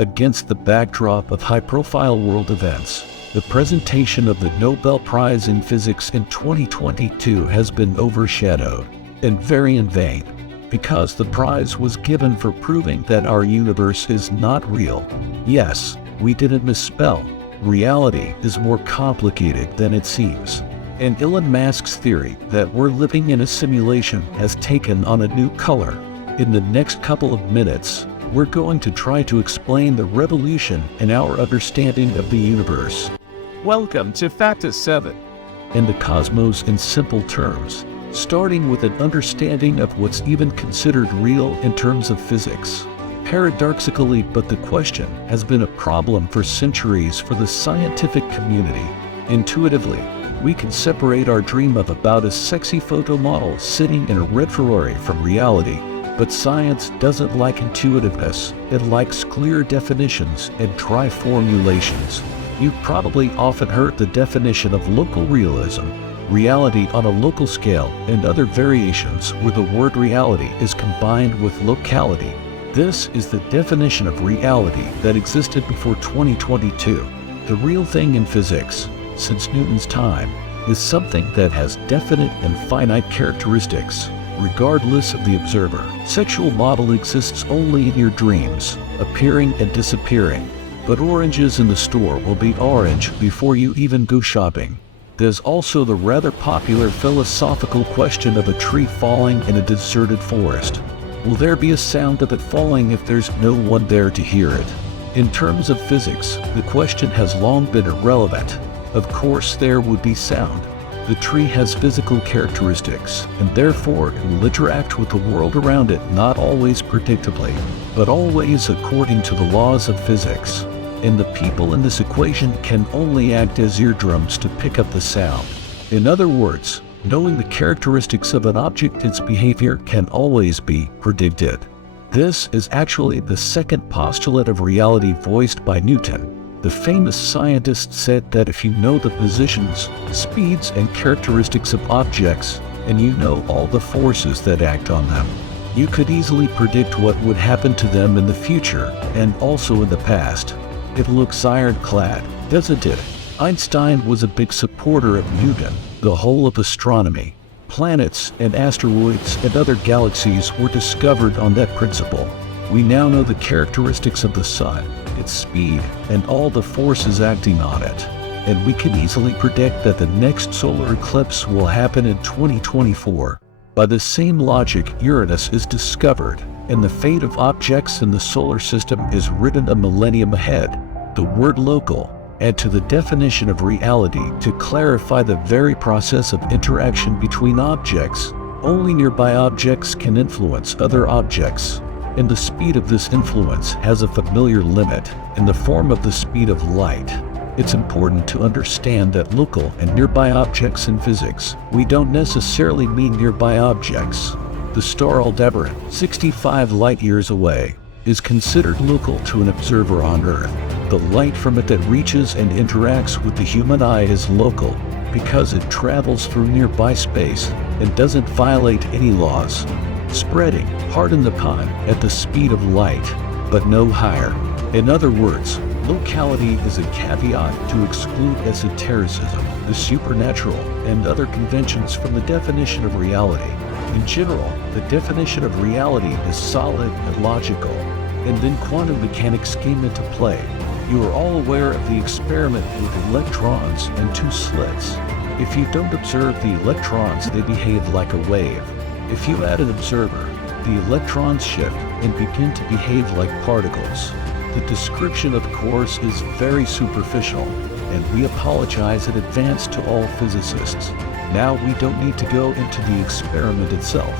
Against the backdrop of high-profile world events, the presentation of the Nobel Prize in Physics in 2022 has been overshadowed, and very in vain, because the prize was given for proving that our universe is not real. Yes, we didn't misspell. Reality is more complicated than it seems. And Elon Musk's theory that we're living in a simulation has taken on a new color. In the next couple of minutes, we're going to try to explain the revolution in our understanding of the universe. Welcome to Factor 7. And the cosmos in simple terms, starting with an understanding of what's even considered real in terms of physics. Paradoxically, but the question has been a problem for centuries for the scientific community. Intuitively, we can separate our dream of about a sexy photo model sitting in a red Ferrari from reality. But science doesn't like intuitiveness, it likes clear definitions and dry formulations. You've probably often heard the definition of local realism, reality on a local scale, and other variations where the word reality is combined with locality. This is the definition of reality that existed before 2022. The real thing in physics, since Newton's time, is something that has definite and finite characteristics, regardless of the observer. Sexual model exists only in your dreams, appearing and disappearing. But oranges in the store will be orange before you even go shopping. There's also the rather popular philosophical question of a tree falling in a deserted forest. Will there be a sound of it falling if there's no one there to hear it? In terms of physics, the question has long been irrelevant. Of course there would be sound. The tree has physical characteristics, and therefore it will interact with the world around it not always predictably, but always according to the laws of physics. And the people in this equation can only act as eardrums to pick up the sound. In other words, knowing the characteristics of an object, its behavior can always be predicted. This is actually the second postulate of reality voiced by Newton. The famous scientist said that if you know the positions, speeds, and characteristics of objects, and you know all the forces that act on them, you could easily predict what would happen to them in the future and also in the past. It looks ironclad, doesn't it? Einstein was a big supporter of Newton. The whole of astronomy, planets and asteroids and other galaxies were discovered on that principle. We now know the characteristics of the sun, its speed, and all the forces acting on it. And we can easily predict that the next solar eclipse will happen in 2024. By the same logic, Uranus is discovered, and the fate of objects in the solar system is written a millennium ahead. The word local, add to the definition of reality to clarify the very process of interaction between objects. Only nearby objects can influence other objects. And the speed of this influence has a familiar limit in the form of the speed of light. It's important to understand that local and nearby objects in physics, we don't necessarily mean nearby objects. The star Aldebaran, 65 light-years away, is considered local to an observer on Earth. The light from it that reaches and interacts with the human eye is local because it travels through nearby space and doesn't violate any laws, spreading, pardon the pun, at the speed of light, but no higher. In other words, locality is a caveat to exclude esotericism, the supernatural, and other conventions from the definition of reality. In general, the definition of reality is solid and logical, and then quantum mechanics came into play. You are all aware of the experiment with electrons and two slits. If you don't observe the electrons, they behave like a wave. If you add an observer, the electrons shift and begin to behave like particles. The description, of course, is very superficial, and we apologize in advance to all physicists. Now we don't need to go into the experiment itself,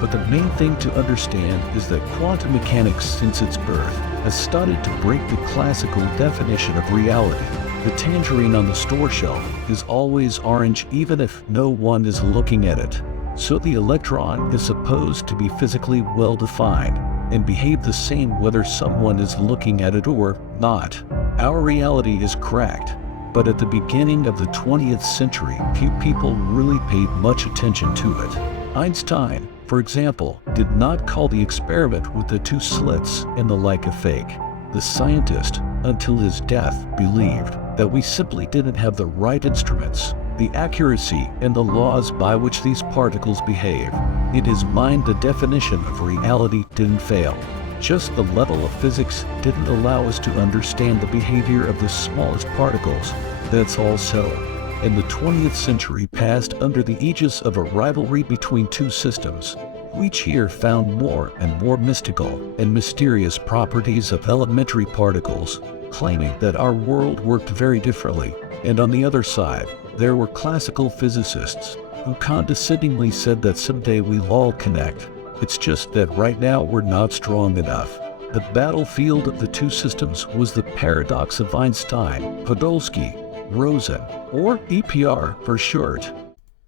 but the main thing to understand is that quantum mechanics, since its birth, has started to break the classical definition of reality. The tangerine on the store shelf is always orange even if no one is looking at it. So the electron is supposed to be physically well-defined and behave the same whether someone is looking at it or not. Our reality is cracked, but at the beginning of the 20th century, few people really paid much attention to it. Einstein, for example, did not call the experiment with the two slits and the like a fake. The scientist, until his death, believed that we simply didn't have the right instruments, the accuracy, and the laws by which these particles behave. In his mind, the definition of reality didn't fail. Just the level of physics didn't allow us to understand the behavior of the smallest particles. That's all so. And the 20th century passed under the aegis of a rivalry between two systems. Each year found more and more mystical and mysterious properties of elementary particles, claiming that our world worked very differently. And on the other side, there were classical physicists who condescendingly said that someday we'll all connect. It's just that right now we're not strong enough. The battlefield of the two systems was the paradox of Einstein, Podolsky, Rosen, or EPR for short.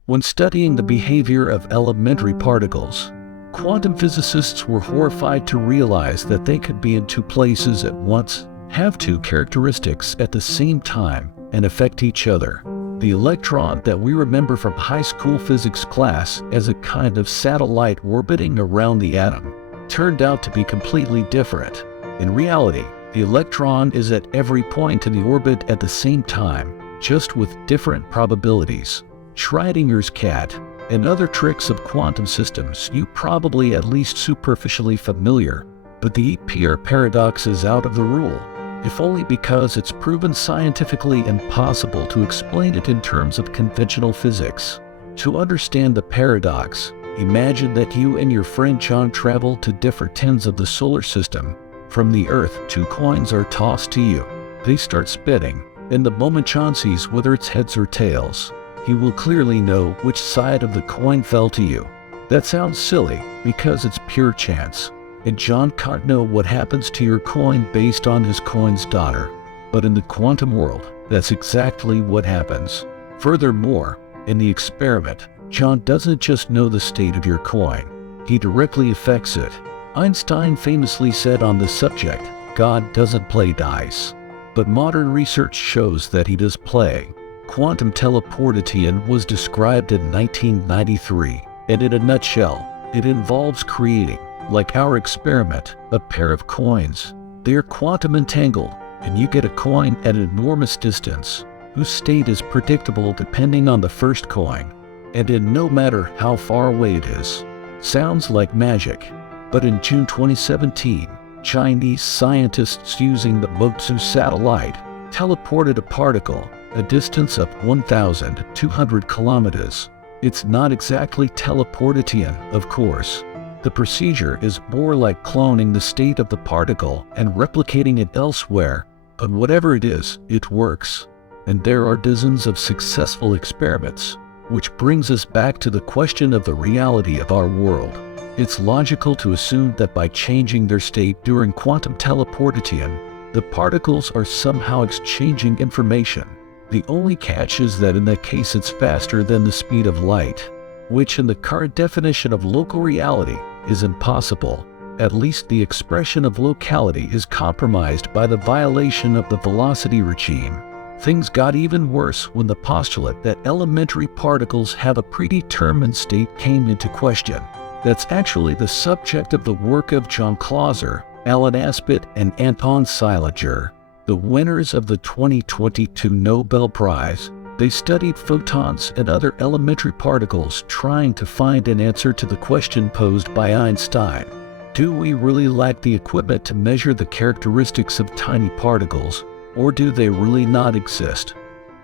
When studying the behavior of elementary particles, quantum physicists were horrified to realize that they could be in two places at once, have two characteristics at the same time, and affect each other. The electron that we remember from high school physics class as a kind of satellite orbiting around the atom turned out to be completely different. In reality, the electron is at every point in the orbit at the same time, just with different probabilities. Schrodinger's cat and other tricks of quantum systems you probably at least superficially familiar, but the EPR paradox is out of the rule, if only because it's proven scientifically impossible to explain it in terms of conventional physics. To understand the paradox, imagine that you and your friend John travel to different ends of the solar system. From the Earth, two coins are tossed to you. They start spinning, and the moment John sees whether it's heads or tails, he will clearly know which side of the coin fell to you. That sounds silly, because it's pure chance, and John can't know what happens to your coin based on his coin's daughter. But in the quantum world, that's exactly what happens. Furthermore, in the experiment, John doesn't just know the state of your coin, he directly affects it. Einstein famously said on this subject, God doesn't play dice. But modern research shows that he does play. Quantum teleportation was described in 1993, and in a nutshell, it involves creating, like our experiment, a pair of coins. They are quantum entangled, and you get a coin at an enormous distance, whose state is predictable depending on the first coin, and in no matter how far away it is. Sounds like magic. But in June 2017, Chinese scientists using the Motsu satellite teleported a particle a distance of 1,200 kilometers. It's not exactly teleportation, of course. The procedure is more like cloning the state of the particle and replicating it elsewhere, but whatever it is, it works. And there are dozens of successful experiments, which brings us back to the question of the reality of our world. It's logical to assume that by changing their state during quantum teleportation, the particles are somehow exchanging information. The only catch is that in that case it's faster than the speed of light, which in the current definition of local reality is impossible. At least the expression of locality is compromised by the violation of the velocity regime. Things got even worse when the postulate that elementary particles have a predetermined state came into question. That's actually the subject of the work of John Clauser, Alan Aspect, and Anton Seiliger, the winners of the 2022 Nobel Prize. They studied photons and other elementary particles, trying to find an answer to the question posed by Einstein. Do we really lack the equipment to measure the characteristics of tiny particles, or do they really not exist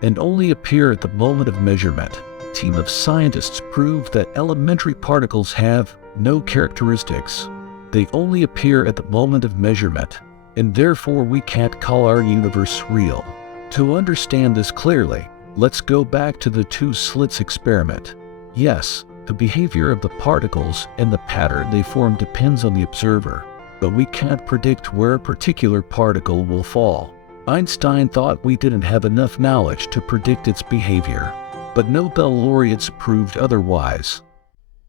and only appear at the moment of measurement? A team of scientists proved that elementary particles have no characteristics. They only appear at the moment of measurement, and therefore we can't call our universe real. To understand this clearly, let's go back to the two slits experiment. Yes, the behavior of the particles and the pattern they form depends on the observer, but we can't predict where a particular particle will fall. Einstein thought we didn't have enough knowledge to predict its behavior, but Nobel laureates proved otherwise.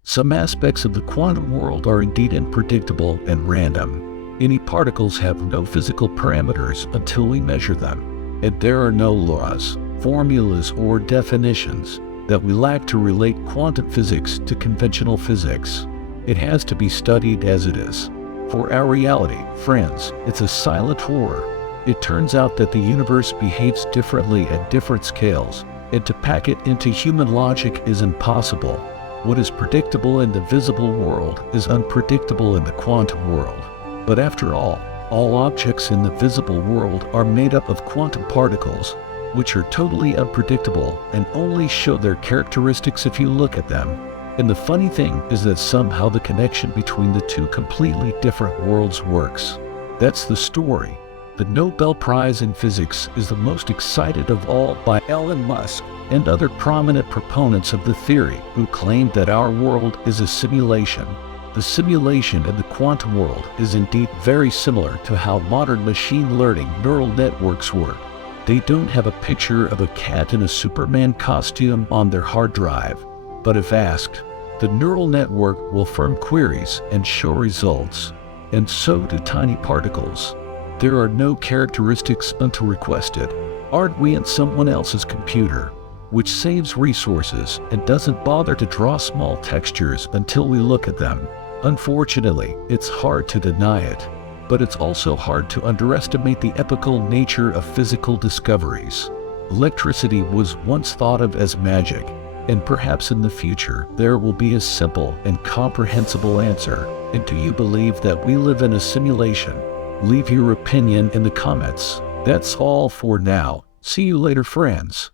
Some aspects of the quantum world are indeed unpredictable and random. Any particles have no physical parameters until we measure them, and there are no laws, formulas, or definitions that we lack to relate quantum physics to conventional physics. It has to be studied as it is. For our reality, friends, it's a silent horror. It turns out that the universe behaves differently at different scales, and to pack it into human logic is impossible. What is predictable in the visible world is unpredictable in the quantum world. But after all objects in the visible world are made up of quantum particles, which are totally unpredictable and only show their characteristics if you look at them. And the funny thing is that somehow the connection between the two completely different worlds works. That's the story. The Nobel Prize in Physics is the most excited of all by Elon Musk and other prominent proponents of the theory who claim that our world is a simulation. The simulation in the quantum world is indeed very similar to how modern machine learning neural networks work. They don't have a picture of a cat in a Superman costume on their hard drive. But if asked, the neural network will form queries and show results. And so do tiny particles. There are no characteristics until requested. Aren't we in someone else's computer? Which saves resources and doesn't bother to draw small textures until we look at them. Unfortunately, it's hard to deny it. But it's also hard to underestimate the epical nature of physical discoveries. Electricity was once thought of as magic, and perhaps in the future there will be a simple and comprehensible answer. And do you believe that we live in a simulation? Leave your opinion in the comments. That's all for now. See you later, friends.